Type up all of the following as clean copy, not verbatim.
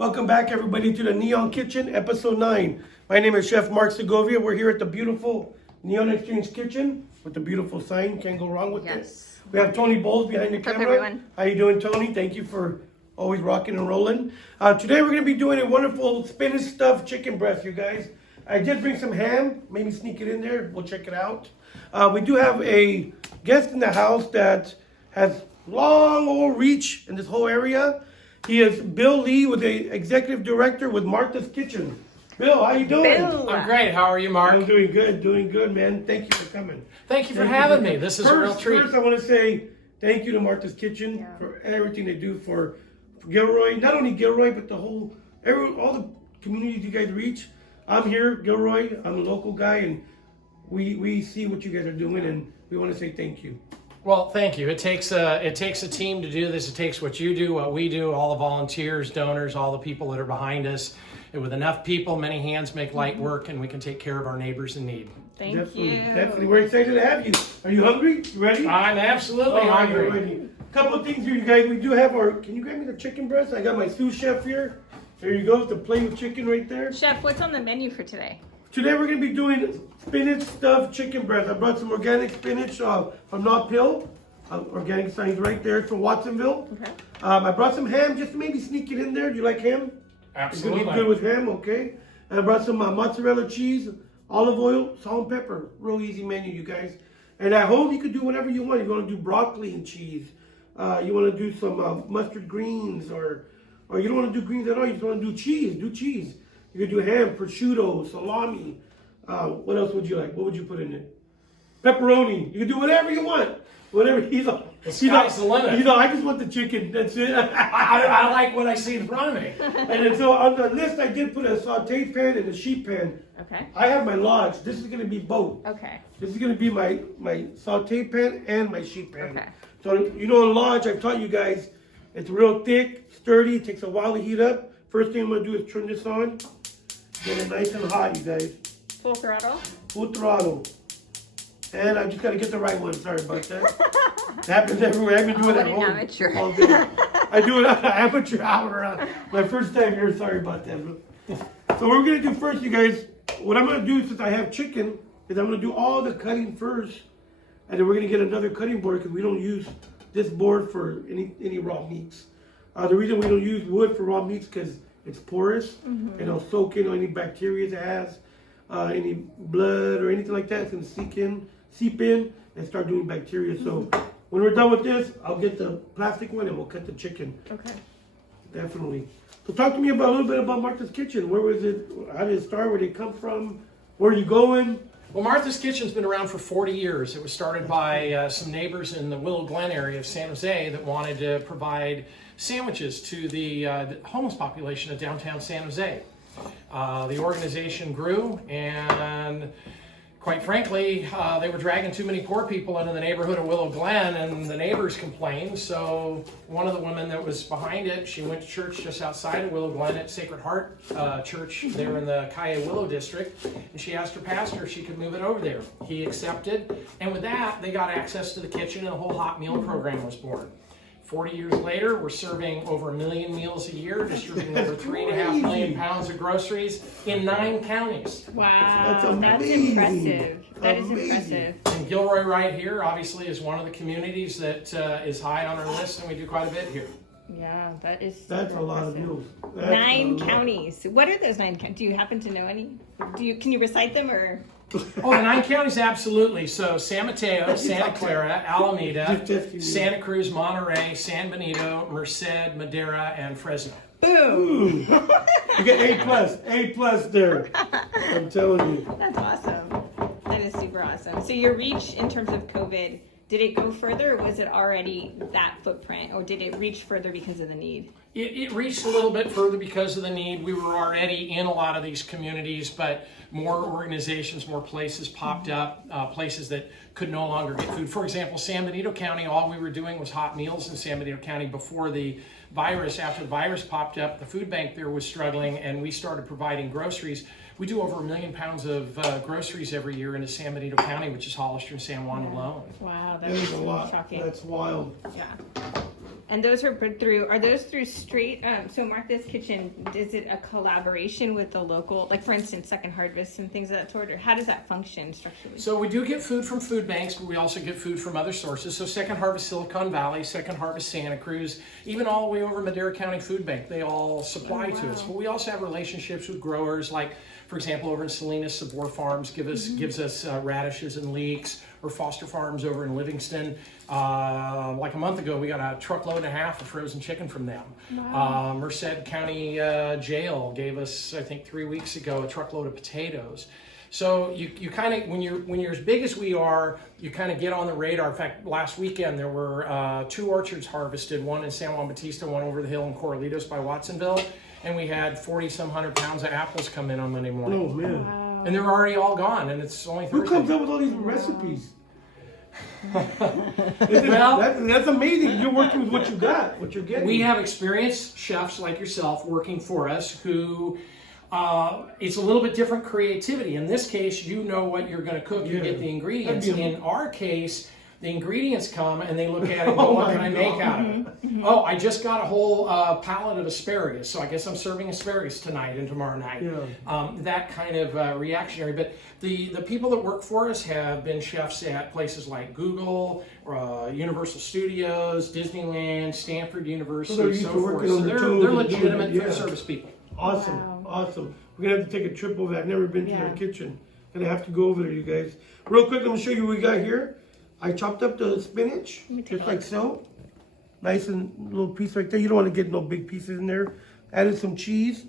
Welcome back, everybody, to the Neon Kitchen, episode 9. My name is Chef Mark Segovia. We're here at the beautiful Neon Exchange Kitchen with the beautiful sign. Can't go wrong with this. We have Tony Bowles behind the What's up, camera. everyone? How you doing, Tony? Thank you for always rocking and rolling. Today, we're going to be doing a wonderful spinach stuffed chicken breast, you guys. I did bring some ham. Maybe sneak it in there. We'll check it out. We do have a guest in the house that has long old reach in this whole area. He is Bill Lee, with the executive director with Martha's Kitchen. Bill, how you doing? Bill. I'm great. How are you, Mark? I'm doing good, man. Thank you for coming. Thank you for having me. This is a real treat. First, I want to say thank you to Martha's Kitchen for everything they do for Gilroy. Not only Gilroy, but all the communities you guys reach. I'm here, Gilroy. I'm a local guy, and we see what you guys are doing, and we want to say thank you. Well, thank you. It takes a team to do this. It takes what you do, what we do, all the volunteers, donors, all the people that are behind us. And with enough people, many hands make light work, and we can take care of our neighbors in need. Thank you. Definitely. We're excited to have you. Are you hungry? You ready? I'm absolutely hungry. Ready. Couple of things here, you guys. We do have can you grab me the chicken breast? I got my sous chef here. There you go, the plate of chicken right there. Chef, what's on the menu for today? Today we're going to be doing spinach stuffed chicken breast. I brought some organic spinach from Knott Hill. Organic sign's right there. It's from Watsonville. Okay. I brought some ham just to maybe sneak it in there. Do you like ham? Absolutely. It's good with ham, okay. And I brought some mozzarella cheese, olive oil, salt and pepper. Real easy menu, you guys. And at home, you could do whatever you want. You want to do broccoli and cheese. You want to do some mustard greens, or you don't want to do greens at all. You just want to do cheese. Do cheese. You could do ham, prosciutto, salami. What else would you like? What would you put in it? Pepperoni. You can do whatever you want. Whatever. Sky's the limit. I just want the chicken. That's it. I like what I see in front of me. And then, so on the list, I did put a sauté pan and a sheet pan. Okay. I have my lodge. This is going to be both. Okay. This is going to be my sauté pan and my sheet pan. Okay. So, in lodge, I've taught you guys, it's real thick, sturdy, it takes a while to heat up. First thing I'm going to do is turn this on. Get it nice and hot, you guys. Full throttle? Full throttle. And I just got to get the right one. Sorry about that. It happens everywhere. I've been doing it at home. Amateur. All day. I do it on amateur hour. My first time here. Sorry about that. So what we're going to do first, you guys, what I'm going to do, since I have chicken, is I'm going to do all the cutting first. And then we're going to get another cutting board, because we don't use this board for any raw meats. The reason we don't use wood for raw meats because it's porous, and it'll soak in any bacteria it has, any blood or anything like that. It's going to seep in and start doing bacteria. So when we're done with this, I'll get the plastic one and we'll cut the chicken. Okay. Definitely. So talk to me a little bit about Martha's Kitchen. Where was it? How did it start? Where did it come from? Where are you going? Well, Martha's Kitchen's been around for 40 years. It was started by some neighbors in the Willow Glen area of San Jose that wanted to provide sandwiches to the homeless population of downtown San Jose. The organization grew, and quite frankly, they were dragging too many poor people into the neighborhood of Willow Glen, and the neighbors complained. So one of the women that was behind it, she went to church just outside of Willow Glen at Sacred Heart Church there in the Kaya Willow district, and she asked her pastor if she could move it over there. He accepted, and with that, they got access to the kitchen, and the whole hot meal program was born. 40 years later, we're serving over 1 million meals a year, distributing over 3.5 million pounds of groceries in 9 counties. Wow. That's impressive. That is Amazing. impressive. And Gilroy right here, obviously, is one of the communities that is high on our list, and we do quite a bit here. Yeah, that's a lot of meals. 9 counties. What are those 9 counties? Do you happen to know any? Can you recite them, or? Oh, the 9 counties, absolutely. So San Mateo, Santa Clara, Alameda, Santa Cruz, Monterey, San Benito, Merced, Madera, and Fresno. Boom! You get A+ there. I'm telling you. That's awesome. That is super awesome. So your reach in terms of COVID, did it go further, or was it already that footprint, or did it reach further because of the need? It reached a little bit further because of the need. We were already in a lot of these communities, but more organizations, more places popped up, places that could no longer get food. For example, San Benito County, all we were doing was hot meals in San Benito County before the virus. After the virus popped up, the food bank there was struggling, and we started providing groceries. We do over 1 million pounds of groceries every year into San Benito County, which is Hollister and San Juan alone. Wow, That is a lot. shocking. That's wild. Yeah. And those are put through, are those through straight, so Martha's Kitchen, is it a collaboration with the local, like for instance, Second Harvest and things of that sort, or how does that function structurally? So we do get food from food banks, but we also get food from other sources. So Second Harvest Silicon Valley, Second Harvest Santa Cruz, even all the way over Madera County Food Bank, they all supply to us. But we also have relationships with growers, like for example, over in Salinas, Sabor Farms gives us radishes and leeks, or Foster Farms over in Livingston. Like a month ago, we got a truckload and a half of frozen chicken from them. Wow. Merced County Jail gave us, I think 3 weeks ago, a truckload of potatoes. So you kind of, when you're as big as we are, you kind of get on the radar. In fact, last weekend there were 2 orchards harvested, one in San Juan Bautista, one over the hill in Corralitos by Watsonville, and we had 40-some hundred pounds of apples come in on Monday morning. Oh man. Wow. And they're already all gone, and it's only Thursday. Who comes up with all these recipes? Well, that's amazing. You're working with what you got, what you're getting. we have experienced chefs like yourself working for us who, it's a little bit different creativity. In this case, you know what you're going to cook. You Yeah. get the ingredients. That'd be In our case, the ingredients come and they look at it and go, Oh what my can I make God. out of it? Oh, I just got a whole pallet of asparagus, so I guess I'm serving asparagus tonight and tomorrow night. Yeah. That kind of reactionary. But the people that work for us have been chefs at places like Google, Universal Studios, Disneyland, Stanford University, So they're and used so to forth. working So on their they're toes and doing legitimate it, yeah. food service people. Awesome, Wow. awesome. We're gonna have to take a trip over there. I've never been to Yeah. their kitchen. Gonna have to go over there, you guys. Real quick, let me show you what we got here. I chopped up the spinach, Let me take just a like so. Nice and little piece right there. You don't want to get no big pieces in there. Added some cheese.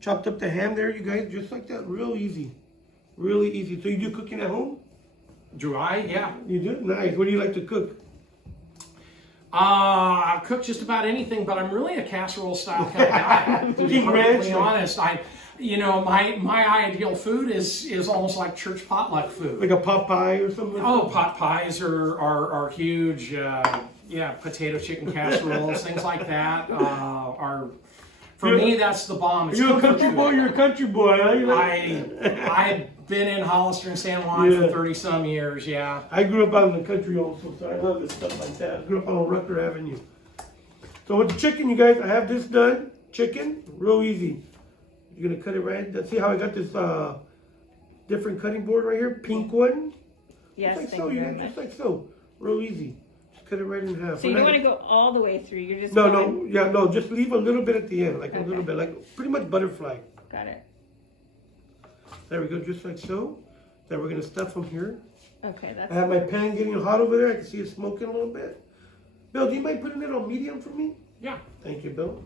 Chopped up the ham there, you guys, just like that. Real easy. Really easy. So you do cooking at home? Do I? Yeah. You do? Nice. What do you like to cook? I cook just about anything, but I'm really a casserole style kind of guy. To be King perfectly Ranch. honest, my ideal food is almost like church potluck food. Like a pot pie or something? Oh, pot pies are huge. Potato chicken casseroles, things like that are. For me, that's the bomb. It's You're a comfort country food. boy, you're a country boy, huh? You like- I've been in Hollister and San Juan Yeah. for 30-some years, yeah. I grew up out in the country also, so I love this stuff like that. I grew up on Rucker Avenue. So with the chicken, you guys, I have this done. Chicken, real easy. You're gonna cut it right. See how I got this different cutting board right here? Pink one. Yes, Just like thank so, you you very know, much. just like so. Real easy. Just cut it right in half. So you don't want to go all the way through, you're just No, going- no, just leave a little bit at the end, like a Okay. little bit, like pretty much butterfly. Got it. There we go, just like so. Then we're gonna stuff them here. Okay, I that's have my pan getting hot over there. I can see it smoking a little bit. Bill, do you mind putting it on medium for me? Yeah. Thank you, Bill.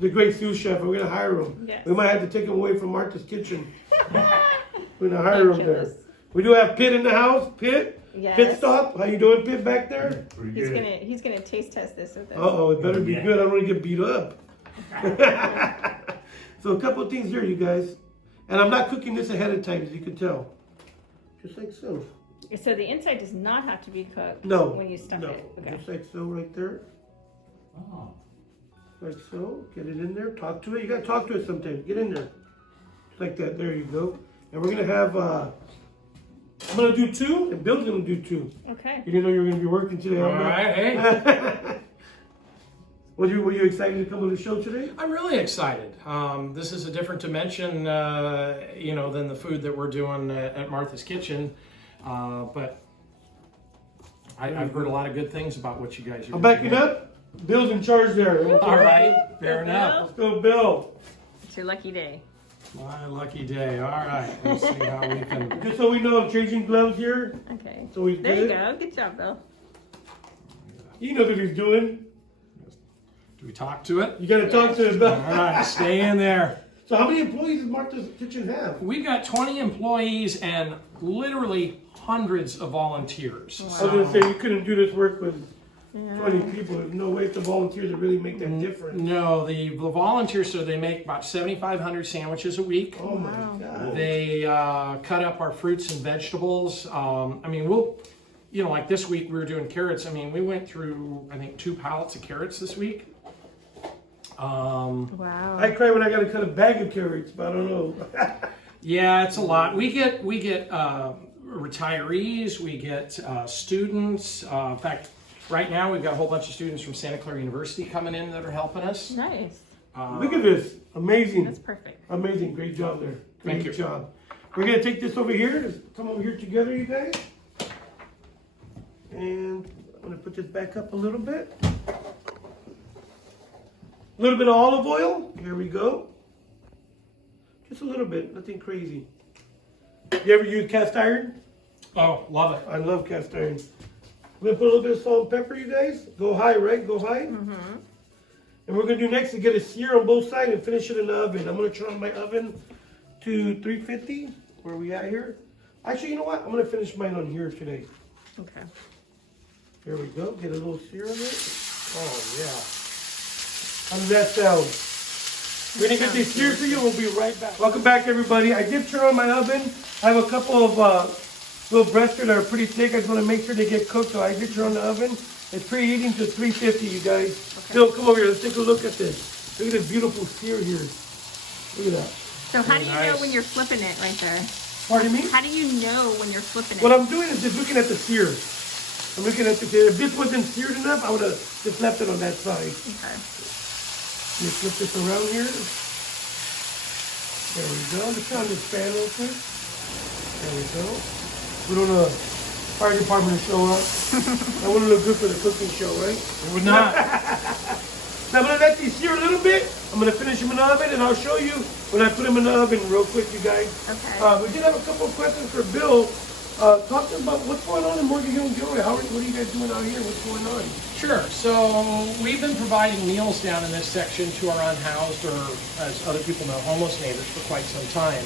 The great sous chef. We're gonna hire him. Yes. We might have to take him away from Martha's Kitchen. We're gonna hire him there. Ridiculous. We do have Pitt in the house. Pitt. Yes. Pit stop. How you doing, Pitt, back there? He's gonna taste test this with us. Uh-oh, it better be good. I don't want to get beat up. So a couple of things here, you guys. And I'm not cooking this ahead of time, as you can tell. Just like so. So the inside does not have to be cooked No. when you stuff no. it. Okay. Just like so right there. Oh. Like so. Get it in there. Talk to it. You gotta talk to it sometimes. Get in there. Just like that. There you go. And we're gonna have I'm gonna do 2, and Bill's gonna do 2. Okay. You didn't know you were gonna be working today. All right, hey. Were you excited to come on the show today? I'm really excited. This is a different dimension, than the food that we're doing at Martha's Kitchen. But I've heard a lot of good things about what you guys are doing. I'm backing up. Bill's in charge there. All right, fair enough. Let's go, Bill. It's your lucky day. My lucky day. All right, let's see how we can. Just so we know, I'm changing gloves here. Okay. So he's There you good. go. Good job, Bill. He knows what he's doing. Do we talk to it? You gotta talk to him All about. right, stay in there. So how many employees does Martha's Kitchen have? We've got 20 employees and literally hundreds of volunteers. I was gonna say you couldn't do this work with Yeah. 20 people. There's no way it's the volunteers that really make that difference. No, the volunteers, so they make about 7,500 sandwiches a week. Oh my Wow. God. They cut up our fruits and vegetables. Like this week we were doing carrots. We went through, I think, 2 pallets of carrots this week. Wow. I cry when I gotta cut a bag of carrots, but I don't know. Yeah, it's a lot. We get retirees, we get students. In fact, Right now, we've got a whole bunch of students from Santa Clara University coming in that are helping us. Nice. Look at this. Amazing. That's perfect. Amazing. Great job there. Great Thank you. job. We're going to take this over here. Let's come over here together, you guys. And I'm going to put this back up a little bit. A little bit of olive oil. Here we go. Just a little bit. Nothing crazy. You ever use cast iron? Oh, love it. I love cast iron. I'm going to put a little bit of salt and pepper, you guys. Go high, right? Go high. Mm-hmm. And we're going to do next is get a sear on both sides and finish it in the oven. I'm going to turn on my oven to 350. Where are we at here? Actually, you know what? I'm going to finish mine on here today. Okay. Here we go. Get a little sear on it. Oh, yeah. How does that sound? We're going to get these seared for you. We'll be right back. Welcome back, everybody. I did turn on my oven. I have a couple of little breasts that are pretty thick. I just want to make sure they get cooked, so I did turn on the oven. It's preheating to 350, you guys. Okay. Phil, come over here. Let's take a look at this. Look at this beautiful sear here. Look at that. So how do you know Nice. when you're flipping it right there? Pardon me? How do you know when you're flipping it? What I'm doing is just looking at the sear. I'm looking at the sear. If this wasn't seared enough, I would have just left it on that side. Okay. Let me flip this around here. There we go. Let's turn on this fan real quick. There we go. We don't want the fire department to show up. I want to look good for the cooking show, right? It would not. Now I'm going to let these sear a little bit. I'm going to finish them in the oven, and I'll show you when I put them in the oven real quick, you guys. Okay. We did have a couple of questions for Bill. Talk to us about what's going on in Morgan Hill and Gilroy. What are you guys doing out here? What's going on? Sure. So we've been providing meals down in this section to our unhoused, or as other people know, homeless neighbors for quite some time.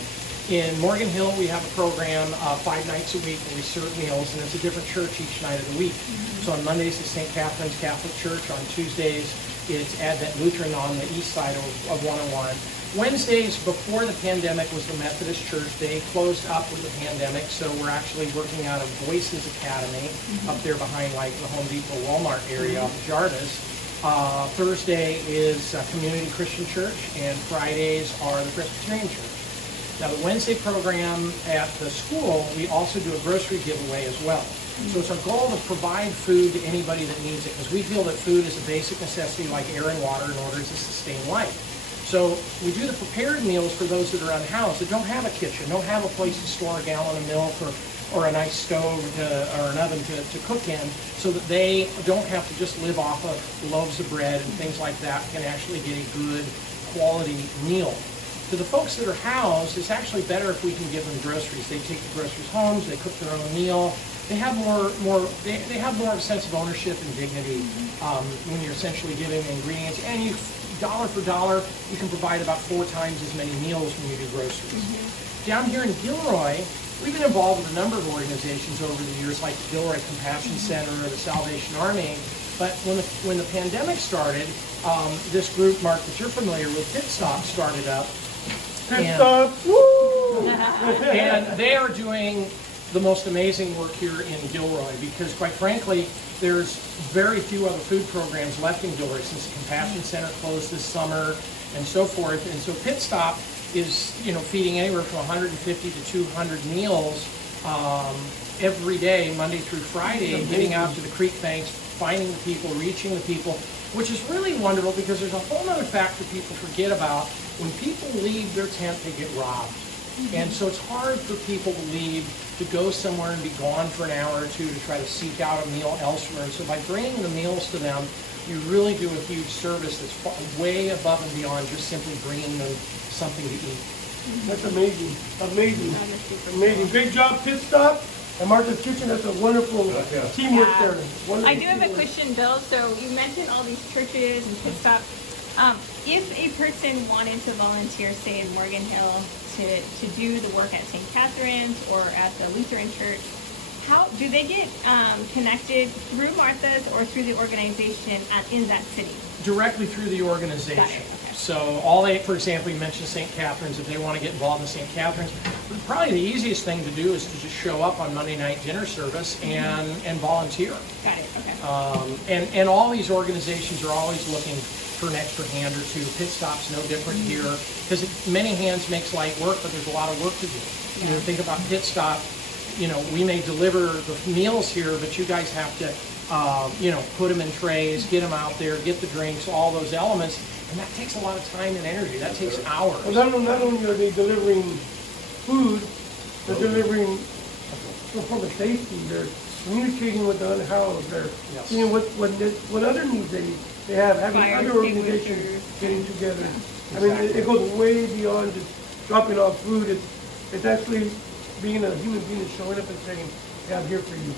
In Morgan Hill, we have a program 5 nights a week where we serve meals, and it's a different church each night of the week. So on Mondays, it's St. Catherine's Catholic Church. On Tuesdays, it's Advent Lutheran on the east side of 101. Wednesdays, before the pandemic, was the Methodist Church. They closed up with the pandemic, so we're actually working out of Voices Academy up there behind like the Home Depot Walmart area off of Jarvis. Thursday is Community Christian Church, and Fridays are the Presbyterian Church. Now, the Wednesday program at the school, we also do a grocery giveaway as well. So it's our goal to provide food to anybody that needs it, because we feel that food is a basic necessity like air and water in order to sustain life. So we do the prepared meals for those that are unhoused, that don't have a kitchen, don't have a place to store a gallon of milk or a nice stove or an oven to cook in, so that they don't have to just live off of loaves of bread and things like that, can actually get a good quality meal. To the folks that are housed, it's actually better if we can give them groceries. They take the groceries home, they cook their own meal. They have they have more of a sense of ownership and dignity when you're essentially giving them ingredients. And you, dollar for dollar, you can provide about 4 times as many meals when you do groceries. Down here in Gilroy, we've been involved with a number of organizations over the years, like the Gilroy Compassion Center or the Salvation Army. But when the pandemic started, this group, Mark, that you're familiar with, Pit Stop, started up. And they are doing the most amazing work here in Gilroy, because quite frankly, there's very few other food programs left in Gilroy since the Compassion Center closed this summer and so forth. And so Pit Stop is, feeding anywhere from 150 to 200 meals every day, Monday through Friday, getting out to the creek banks, finding the people, reaching the people, which is really wonderful, because there's a whole other factor people forget about. When people leave their tent, they get robbed. And so it's hard for people to leave, to go somewhere and be gone for an hour or two to try to seek out a meal elsewhere. And so by bringing the meals to them, you really do a huge service that's way above and beyond just simply bringing them something to eat. That's amazing. Amazing. Amazing. Great job, Pit Stop. And Martha's Kitchen, that's a wonderful teamwork there. Wonderful I do have a teamwork. question, Bill. So you mentioned all these churches and Pit Stop. If a person wanted to volunteer, say in Morgan Hill, to do the work at St. Catherine's or at the Lutheran Church, how do they get connected through Martha's or through the organization in that city? Directly through the organization. Got it, okay. So for example, you mentioned St. Catherine's. If they want to get involved in St. Catherine's, probably the easiest thing to do is to just show up on Monday night dinner service and volunteer. Got it, okay. And all these organizations are always looking for an extra hand or two. Pit Stop's no different here, because many hands makes light work, but there's a lot of work to do. Think about Pit Stop. We may deliver the meals here, but you guys have to put them in trays, get them out there, get the drinks, all those elements, and that takes a lot of time and energy. That takes hours. Well, not only are they delivering food, they're delivering some form of safety. They're communicating with the unhoused. They're seeing what other needs they have, having Fire other organizations extinguishers. getting together. I mean, it goes way beyond just dropping off food. It's actually being a human being and showing up and saying, "Yeah, I'm here for you."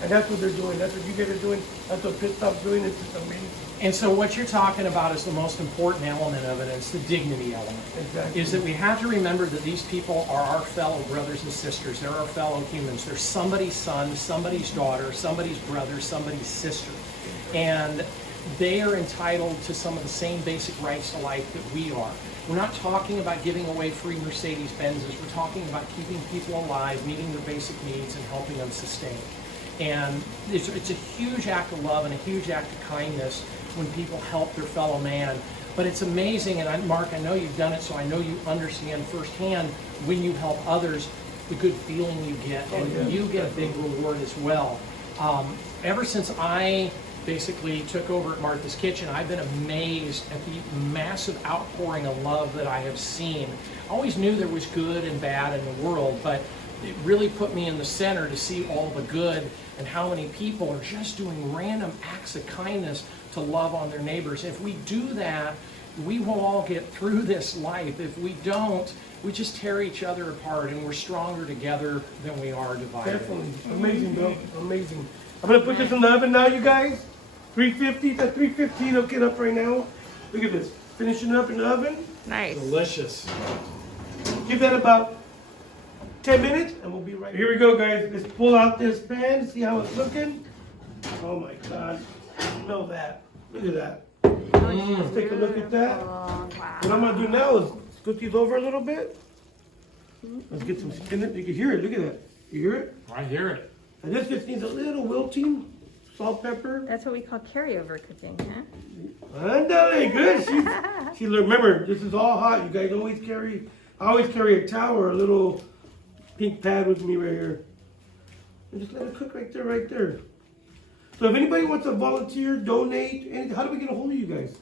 And that's what they're doing. That's what you guys are doing. That's what Pit Stop's doing. It's just amazing. And so what you're talking about is the most important element of it. It's the dignity element. Exactly. Is that we have to remember that these people are our fellow brothers and sisters. They're our fellow humans. They're somebody's son, somebody's daughter, somebody's brother, somebody's sister. And they are entitled to some of the same basic rights to life that we are. We're not talking about giving away free Mercedes-Benzes. We're talking about keeping people alive, meeting their basic needs, and helping them sustain. And it's a huge act of love and a huge act of kindness when people help their fellow man. But it's amazing, and Mark, I know you've done it, so I know you understand firsthand when you help others, the good feeling you get, and you get a big reward as well. Ever since I basically took over at Martha's Kitchen, I've been amazed at the massive outpouring of love that I have seen. I always knew there was good and bad in the world, but it really put me in the center to see all the good and how many people are just doing random acts of kindness to love on their neighbors. If we do that, we will all get through this life. If we don't, we just tear each other apart, and we're stronger together than we are divided. Definitely. Amazing, Bill. Amazing. I'm going to put this in the oven now, you guys. 350, it's at 315. It'll get up right now. Look at this. Finishing it up in the oven. Nice. Delicious. Give that about 10 minutes, and we'll be right here. We go, guys. Let's pull out this pan, see how it's looking. Oh my God. Smell that. Look at that. Let's take a look at that. Wow. What I'm going to do now is scoot these over a little bit. Let's get some spinach. You can hear it. Look at that. You hear it? I hear it. And this just needs a little wilting. Salt, pepper. That's what we call carryover cooking, huh? Andale, good. She remember, this is all hot. You guys always carry, I always carry a towel or a little pink pad with me right here. And just let it cook right there, right there. So if anybody wants to volunteer, donate, anything, how do we get a hold of you guys?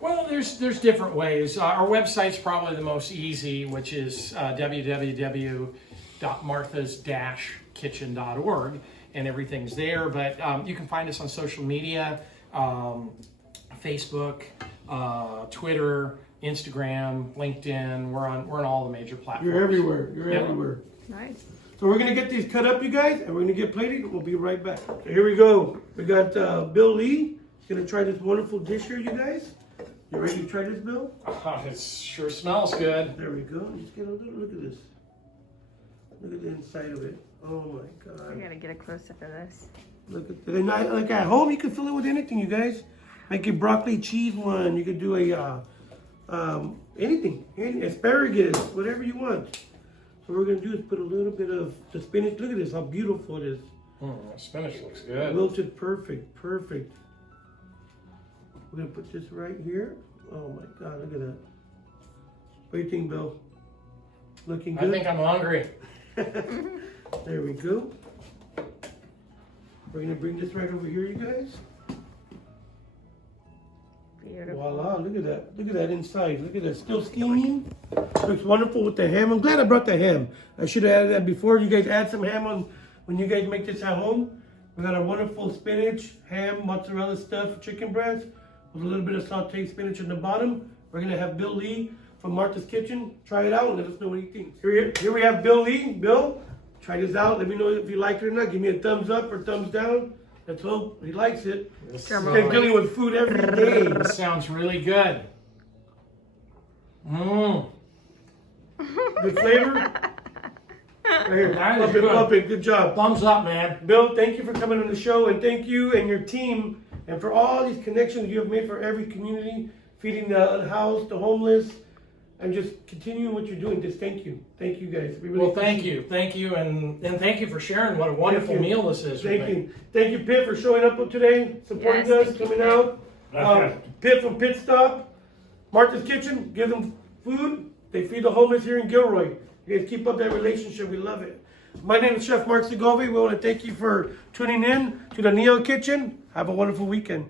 Well, there's different ways. Our website's probably the most easy, which is www.marthas-kitchen.org, and everything's there. But you can find us on social media, Facebook, Twitter, Instagram, LinkedIn. We're on all the major platforms. You're everywhere. You're Yep. everywhere. Nice. So we're gonna get these cut up, you guys, and we're gonna get plated. We'll be right back. So here we go. We got Bill Lee. He's gonna try this wonderful dish here, you guys. You ready to try this, Bill? It sure smells good. There we go. Just get a little look at this. Look at the inside of it. Oh my We God. gotta get a close up of this. Look at that. And like at home, you can fill it with anything, you guys. Make a broccoli cheese one. You could do a anything, asparagus, whatever you want. So what we're gonna do is put a little bit of the spinach. Look at this, how beautiful it is. Spinach looks good. Wilted, perfect, perfect. We're gonna put this right here. Oh my God, look at that. What do you think, Bill? Looking good? I think I'm hungry. There we go. We're gonna bring this right over here, you guys. Beautiful. Voila, look at that. Look at that inside. Look at that, still steaming. Looks wonderful with the ham. I'm glad I brought the ham. I should have added that before. You guys add some ham on when you guys make this at home. We got our wonderful spinach, ham, mozzarella stuffed chicken breast with a little bit of sauteed spinach in the bottom. We're gonna have Bill Lee from Martha's Kitchen. Try it out and let us know what he thinks. Here we have Bill Lee. Bill, try this out. Let me know if you like it or not. Give me a thumbs up or thumbs down. Let's hope he likes it. He's dealing with food every day. This sounds really good. Good flavor? Right here. That is Up it, good. up it. Good job. Thumbs up, man. Bill, thank you for coming on the show, and thank you and your team, and for all these connections you have made for every community, feeding the unhoused, the homeless, and just continuing what you're doing. Just thank you. Thank you, guys. We really Well, thank appreciate you. Thank you. And thank you for sharing what a wonderful Thank you. meal this is. Thank with me. you. Thank you, Pitt, for showing up today, supporting Yes, us, thank you, coming Pitt. out. That's Pitt from Pit Stop, Martha's Kitchen, give them food. They feed the homeless here in Gilroy. You guys keep up that relationship. We love it. My name is Chef Mark Segovia. We want to thank you for tuning in to the Neo Kitchen. Have a wonderful weekend.